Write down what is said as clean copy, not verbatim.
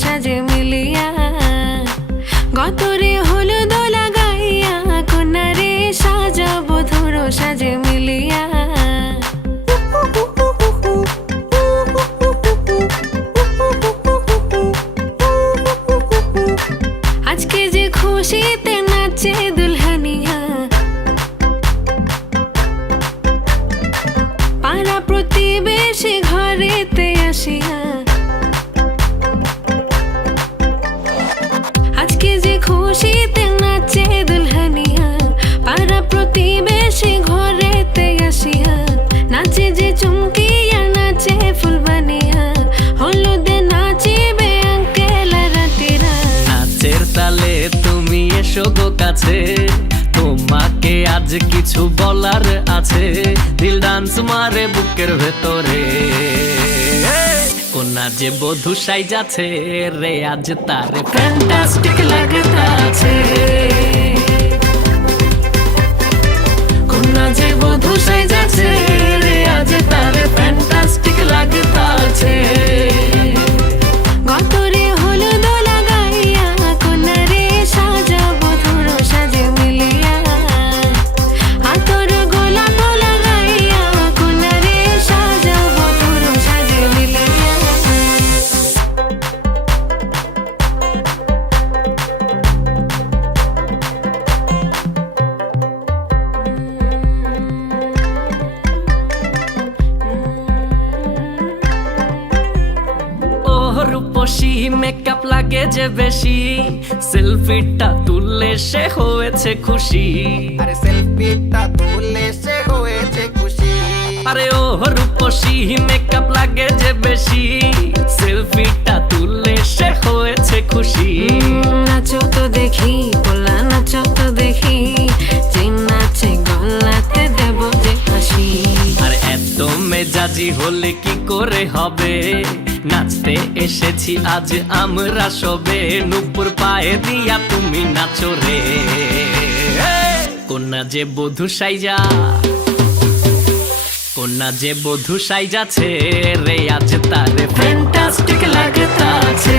সাজে মিলিয়া গতরে হলুদ লাগাইয়া কন্যারে সাজাবো ধুর সাজে মিলিয়া আজকে যে খুশিতে নাচে দুলহানিয়া পাড়া প্রতিবেশী ঘরেতে আসিয়া আজকে যে খুশিতে নাচে দুলহানিয়া পাড়া প্রতিবেশী ঘরেতে আসিয়া নাচে যে চুমকিয়া নাচে ফুলবানিয়া হলুদে নাচিবে আঙ্কেল রাতিরা নাচের তালে তুমি এসো গো কাছে তোমাকে আজ কিছু বলার আছে দিল ডান্স মারে বুকের ভেতরে কোনা যে বধূ সাইজাছে রে আজ তার ফ্যান্টাস্টিক লাগতাছে কোনা যে বধূ সাইজাছে রে আজ তার ফ্যান্টাস্টিক লাগতাছে গতরে হলুদ লাগাইয়া কন্যারে সাজাবো ধুর সাজে মিলিয়া আতর গোলাপ লাগাইয়া কন্যারে সাজাবো ধুর সাজে মিলিয়া রূপসী মেকআপ লাগে যে বেশি সেলফিটা তুললে সে হয়েছে খুশি আরে সেলফিটা তুললে সে হয়েছে খুশি আরে ও রূপসী মেকআপ লাগে যে বেশি সেলফিটা তুললে সে হয়েছে খুশি নাচো তো দেখি বলা নাচো তো দেখি যে নাচে গলাতে দেব যে হাসি আর এত মেজাজি হলে কি করে হবে নাচতে এসেছি আজ আমরা সবে নুপুর পায়ে দিয়া তুমি নাচো রে কোনা যে বধূ সাইজা কোনা যে বধূ সাইজাছে রে আজ তার ফ্যান্টাস্টিক লাগতাছে